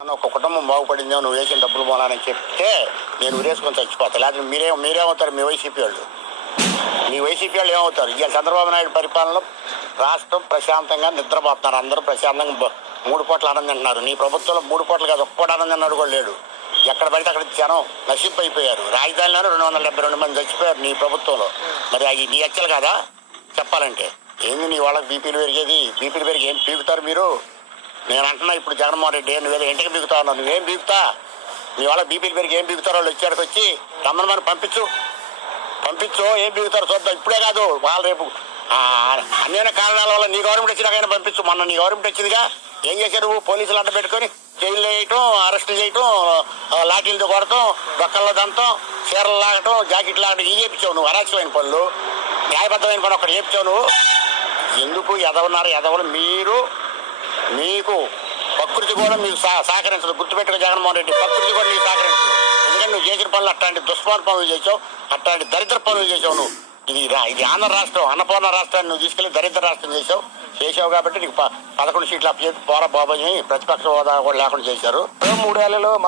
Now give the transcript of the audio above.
ఒక కుటుంబం బాగుపడిందో నువ్వు వేసిన డబ్బులు పోనాలని చెప్తే నేను ఉరేసుకొని చచ్చిపోతా. లేకపోతే మీరేమవుతారు? మీ వైసీపీ వాళ్ళు ఏమవుతారు? ఇవాళ చంద్రబాబు నాయుడు పరిపాలనలో రాష్ట్రం ప్రశాంతంగా నిద్రపోతున్నారు. అందరూ ప్రశాంతంగా 3 పూటలు ఆనందం తింటున్నారు. నీ ప్రభుత్వంలో 3 పూటలు కాదు, 1 పూట ఆనందం తిన్నాడు కూడా లేడు. ఎక్కడ పడితే అక్కడ జనం నశింపు అయిపోయారు. రాజధానిలోనే 272 మంది చచ్చిపోయారు నీ ప్రభుత్వంలో. మరి అవి నీ హత్యలు కాదా చెప్పాలంటే? ఏంది నీ వాళ్ళకి బీపీలు పెరిగేది? బీపీలు పెరిగి ఏం పీకుతారు మీరు? నేను అంటున్నా ఇప్పుడు జగన్మోహన్ రెడ్డి నువ్వేదో ఇంటికి బీగుతా ఉన్నావు. నువ్వేం బీగుతా? మీ వాళ్ళకి బీపీలు పెరిగి ఏం బీగుతారో వాళ్ళు వచ్చాడికి వచ్చి రమ్మని పంపించు. ఏం బీగుతారో చూద్దాం. ఇప్పుడే కాదు, వాళ్ళు రేపు అన్ని కారణాల వల్ల నీ గవర్నమెంట్ వచ్చినాకైనా పంపించు. మొన్న నీ గవర్నమెంట్ వచ్చిందిగా, ఏం చేశారు? పోలీసులు అడ్డ పెట్టుకొని జైలు వేయటం, అరెస్టులు చేయటం, లాఠీలతో కొడటం, బొక్కల్లో దంతం, చీరలు లాగటం, జాకెట్లు లాగటం, ఇవి చేయించావు నువ్వు. అరాచకమైన పనులు, న్యాయబద్ధమైన పని ఒకటి చేయించావు నువ్వు. ఎందుకు ఎదవలు మీరు? మీకు ప్రకృతి కూడా మీకు సహకరించదు. గుర్తుపెట్టుకో జగన్మోహన్ రెడ్డి, ప్రకృతి కూడా నీకు సహకరించదు. ఎందుకంటే నువ్వు చేసిన పనులు అట్లాంటి దుష్పాన పనులు చేసావు, అట్లాంటి దరిద్ర పనులు చేసావు నువ్వు. ఇది ఆంధ్ర రాష్ట్రం, అన్నపూర్ణ రాష్ట్రాన్ని నువ్వు తీసుకెళ్లి దరిద్ర రాష్ట్రం చేసావు కాబట్టి నీకు 11 సీట్లు అప్పచెప్పి పోరా బాబాయ్ ప్రతిపక్ష హోదా కూడా లేకుండా చేశారు. 3 ఏళ్లలో మా